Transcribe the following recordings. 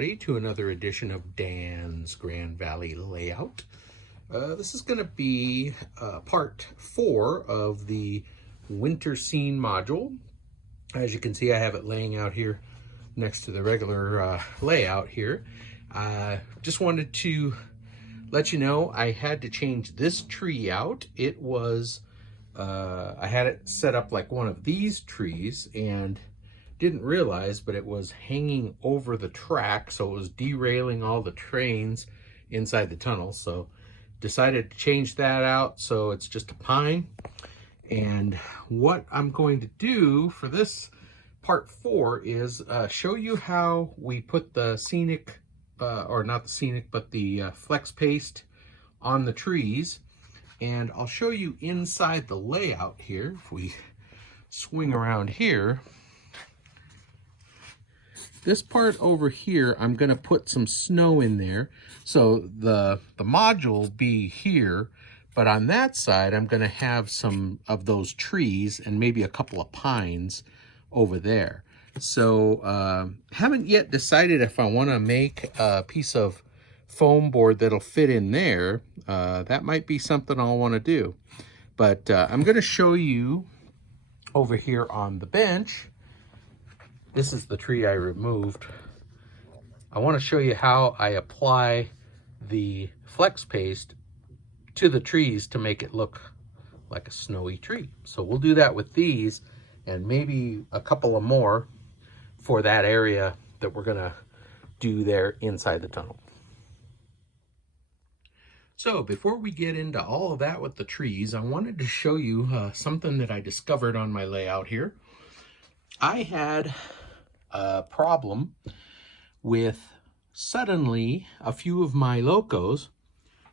everybody, to another edition of Dan's Grand Valley Layout. This is going to be part 4 of the winter scene module. As you can see, I have it laying out here next to the regular layout here. Just wanted to let you know I had to change this tree out. It was, I had it set up like one of these trees and didn't realize, but it was hanging over the track, so it was derailing all the trains inside the tunnel. So decided to change that out, so it's just a pine. And what I'm going to do for this part 4 is show you how we put the scenic, or not the scenic, but the flex paste on the trees. And I'll show you inside the layout here. If we swing around here, this part over here, I'm going to put some snow in there. So the module will be here, but on that side, I'm going to have some of those trees and maybe a couple of pines over there. So haven't yet decided if I want to make a piece of foam board that'll fit in there. That might be something I'll want to do. But I'm going to show you over here on the bench. This is the tree I removed. I want to show you how I apply the flex paste to the trees to make it look like a snowy tree. So we'll do that with these and maybe a couple of more for that area that we're gonna do there inside the tunnel. So before we get into all of that with the trees, I wanted to show you something that I discovered on my layout here. I had a problem with suddenly a few of my locos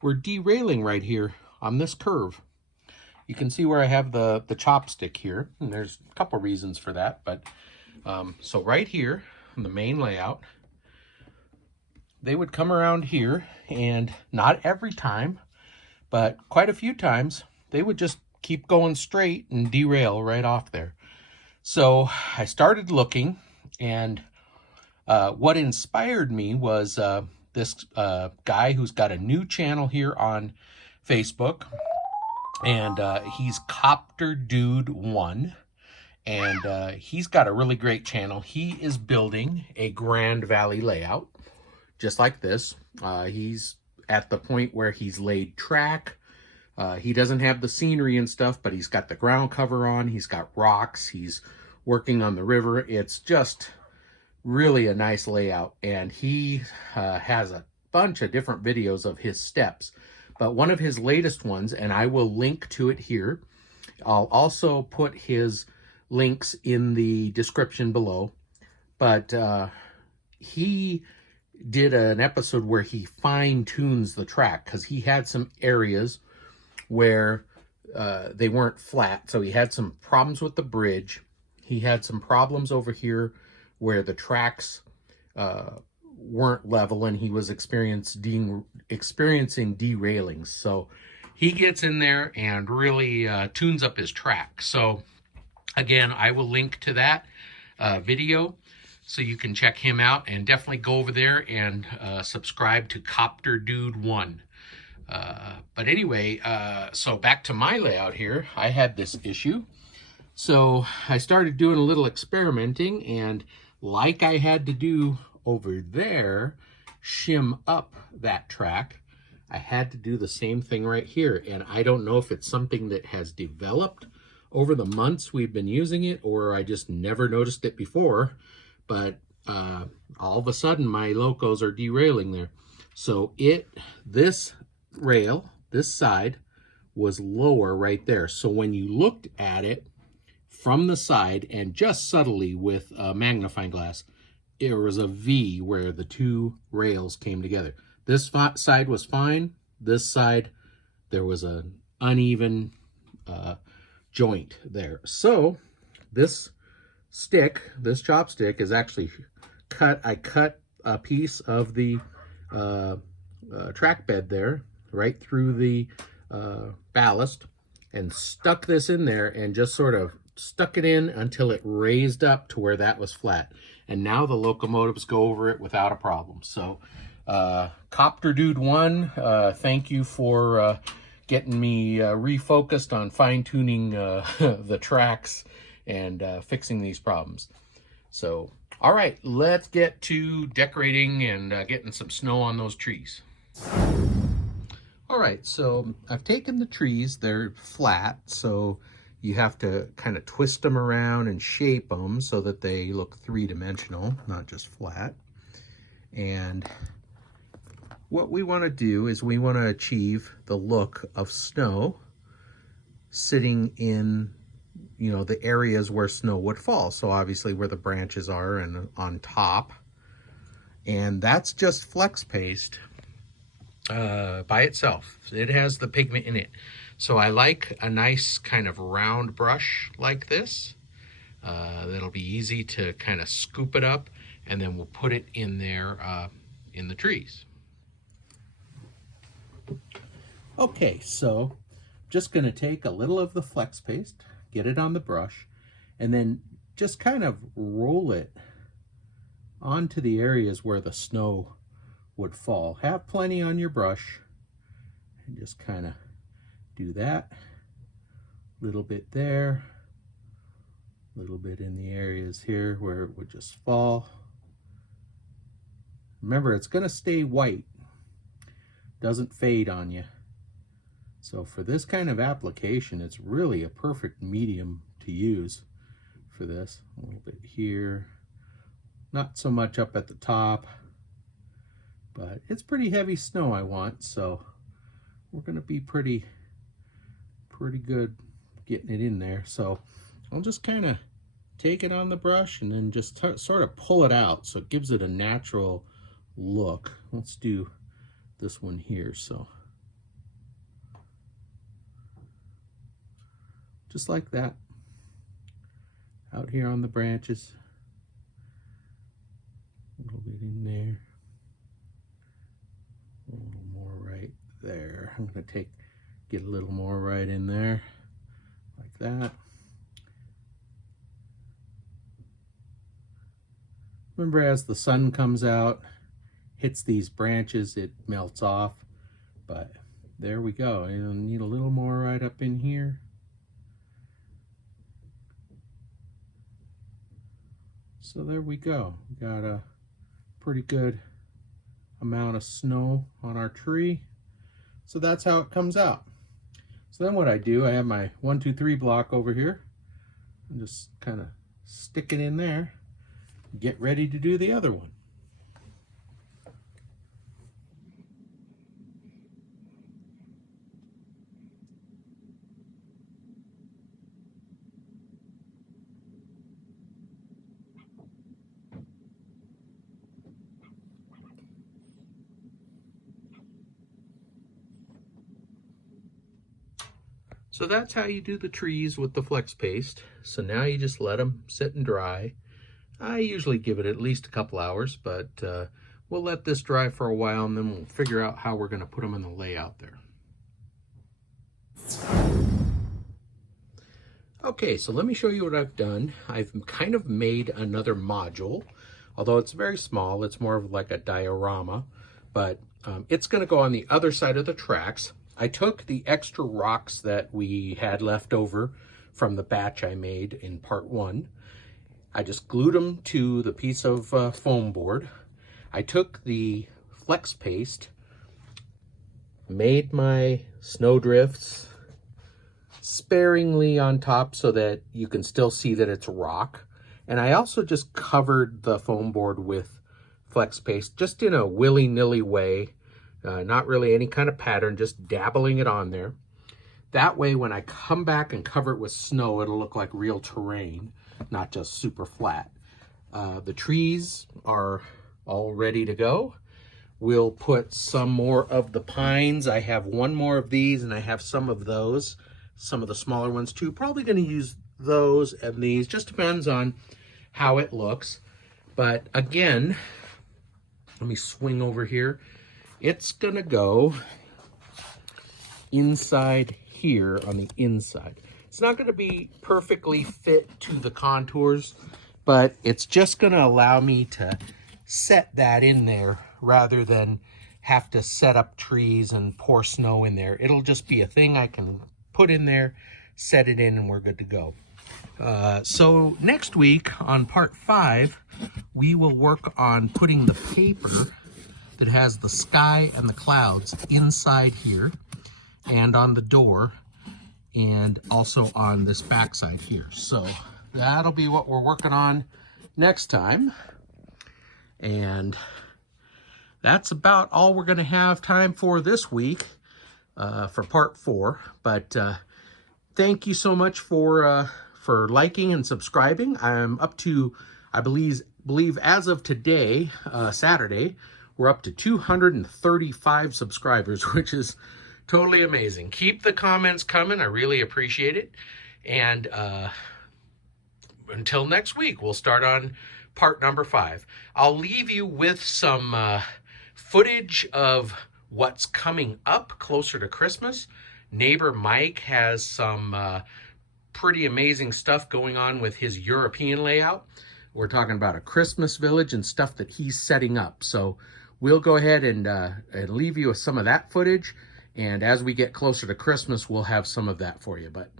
were derailing right here on this curve. You can see where I have the chopstick here, and there's a couple reasons for that, but so right here on the main layout, they would come around here, and not every time, but quite a few times, they would just keep going straight and derail right off there. So I started looking, and what inspired me was this guy who's got a new channel here on Facebook, and he's Copter Dude 1, and he's got a really great channel. He is building a Grand Valley layout, just like this. He's at the point where he's laid track. He doesn't have the scenery and stuff, but he's got the ground cover on. He's got rocks. He's working on the river. It's just really a nice layout, and he has a bunch of different videos of his steps, but one of his latest ones, and I will link to it here. I'll also put his links in the description below, but he did an episode where he fine-tunes the track because he had some areas where they weren't flat, so he had some problems with the bridge. He had some problems over here where the tracks weren't level, and he was experiencing derailings. So he gets in there and really tunes up his track. So again, I will link to that video so you can check him out, and definitely go over there and subscribe to Copter Dude 1. But anyway, so back to my layout here. I had this issue. So I started doing a little experimenting, and like I had to do over there, shim up that track, I had to do the same thing right here. And I don't know if it's something that has developed over the months we've been using it, or I just never noticed it before, but all of a sudden my locos are derailing there. So this rail, this side, was lower right there. So when you looked at it from the side and just subtly with a magnifying glass, there was a V where the two rails came together. This side was fine. This side, there was an uneven joint there. So this stick, this chopstick, is actually cut. I cut a piece of the track bed there right through the ballast and stuck this in there and just sort of stuck it in until it raised up to where that was flat. and now the locomotives go over it without a problem. So Copter Dude 1, thank you for getting me refocused on fine-tuning the tracks and fixing these problems. So, all right, let's get to decorating and getting some snow on those trees. All right, so I've taken the trees, they're flat, so you have to kind of twist them around and shape them so that they look three-dimensional, not just flat. And what we want to do is we want to achieve the look of snow sitting in, you know, the areas where snow would fall. So obviously where the branches are and on top. And that's just flex paste by itself. It has the pigment in it. So I like a nice kind of round brush like this. That'll be easy to kind of scoop it up, and then we'll put it in there in the trees. Okay, so just going to take a little of the flex paste, get it on the brush, and then just kind of roll it onto the areas where the snow would fall. Have plenty on your brush, and just kind of do that. A little bit there, a little bit in the areas here where it would just fall. Remember, it's going to stay white, doesn't fade on you. So for this kind of application, it's really a perfect medium to use for this. A little bit here, not so much up at the top, but it's pretty heavy snow I want, so we're going to be pretty good getting it in there. So I'll just kind of take it on the brush and then just sort of pull it out so it gives it a natural look. Let's do this one here. So just like that, out here on the branches, a little bit in there, a little more right there. I'm going to get a little more right in there, like that. Remember, as the sun comes out, hits these branches, it melts off, but there we go. You'll need a little more right up in here. So there we go. We got a pretty good amount of snow on our tree. So that's how it comes out. So then what I do, I have my 1, 2, 3 block over here, and just kind of stick it in there, get ready to do the other one. So that's how you do the trees with the flex paste. So now you just let them sit and dry. I usually give it at least a couple hours, but we'll let this dry for a while, and then we'll figure out how we're going to put them in the layout there. Okay, so let me show you what I've done. I've kind of made another module, although it's very small. It's more of like a diorama, but it's going to go on the other side of the tracks. I took the extra rocks that we had left over from the batch I made in part 1. I just glued them to the piece of foam board. I took the flex paste, made my snow drifts sparingly on top so that you can still see that it's rock. And I also just covered the foam board with flex paste, just in a willy-nilly way. Not really any kind of pattern, just dabbling it on there. That way, when I come back and cover it with snow, it'll look like real terrain, not just super flat. The trees are all ready to go. We'll put some more of the pines. I have one more of these, and I have some of those, some of the smaller ones too. Probably going to use those and these, just depends on how it looks. But again, let me swing over here. It's gonna go inside here on the inside. It's not gonna be perfectly fit to the contours but it's just going to allow me to set that in there rather than have to set up trees and pour snow in there. It'll just be a thing I can put in there, set it in, and we're good to go. So next week on part 5, we will work on putting the paper that has the sky and the clouds inside here and on the door and also on this backside here. So that'll be what we're working on next time. And that's about all we're going to have time for this week for part 4. But thank you so much for liking and subscribing. I'm up to, I believe as of today, Saturday, we're up to 235 subscribers, which is totally amazing. Keep the comments coming. I really appreciate it. And until next week, we'll start on part number 5. I'll leave you with some footage of what's coming up closer to Christmas. Neighbor Mike has some pretty amazing stuff going on with his European layout. We're talking about a Christmas village and stuff that he's setting up. So we'll go ahead and leave you with some of that footage. And as we get closer to Christmas, we'll have some of that for you. But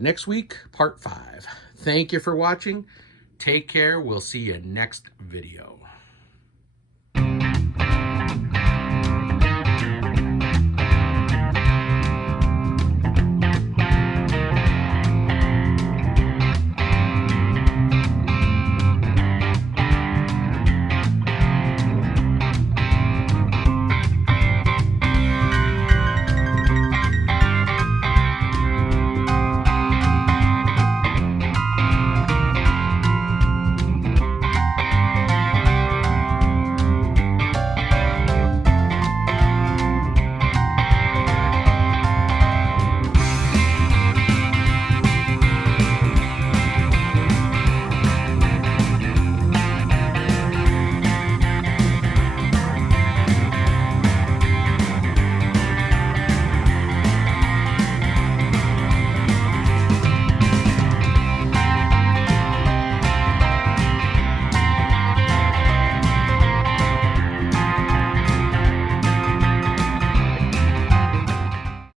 next week, part 5. Thank you for watching. Take care. We'll see you next video.